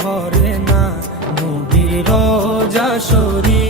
ভরে না নদীর রোজা শরীর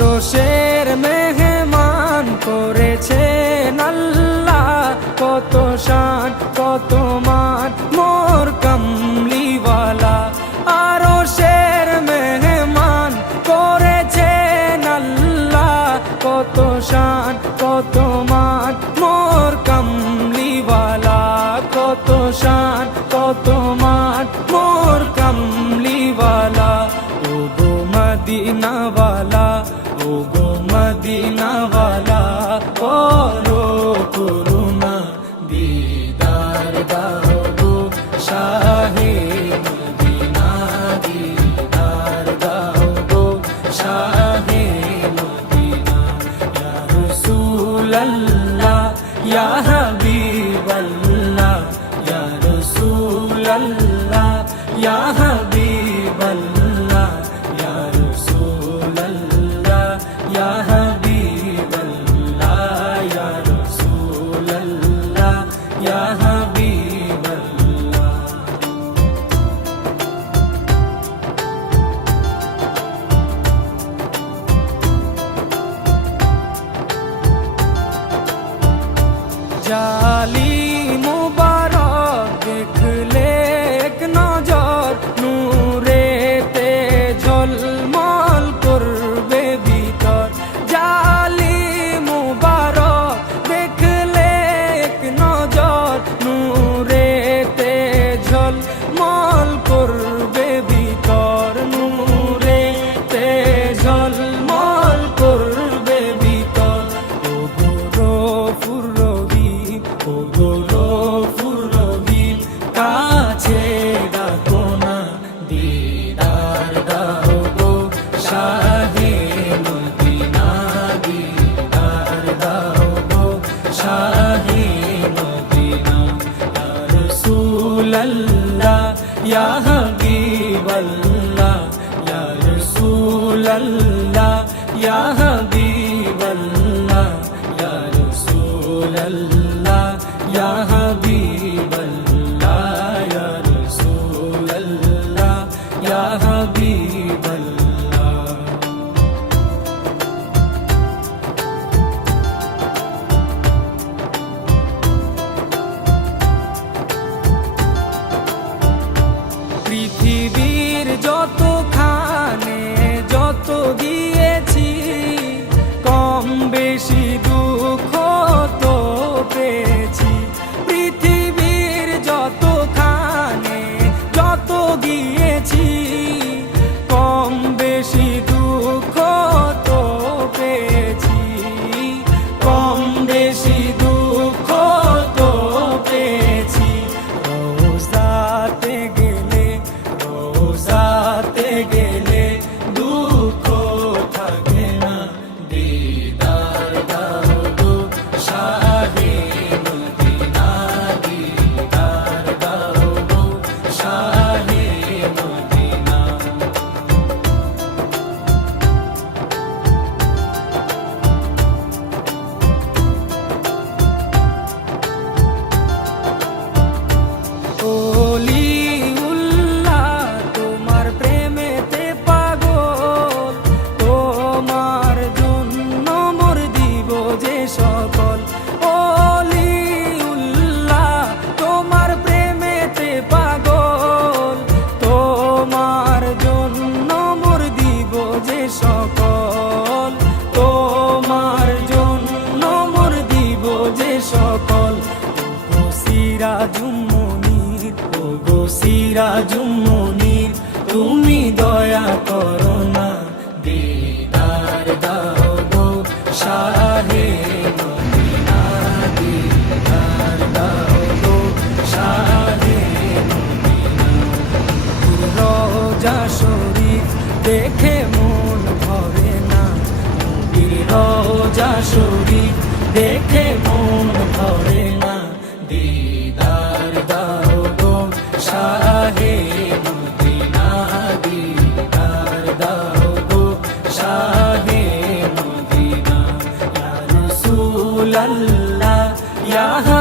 আরশের মেহমান করেছে আল্লাহ। কত শান, কত মান, মোর কমলিওয়ালা। আরশের মেহমান করেছে আল্লাহ। কত শান, কত মান, মোর কমলিওয়ালা। কত শান, কত মান, মোর কমলিওয়ালা। ও মদিনা about 家里 আল্লাহ ইয়া হাবিবাল্লাহ ইয়া রাসূলাল্লাহ ইয়া হাবিবাল্লাহ ইয়া রাসূলাল্লাহ ইয়া হাবিবাল্লাহ। পৃথিবীর যত ওগো তুমি দয়া করো না, দিদার দাও মদিনা দাও গো শাহে রোজা শরীফ দেখে মন ভরে না রোজা শরীফ মদিনা ইয়া রাসূলুল্লাহ ইয়া হাবিব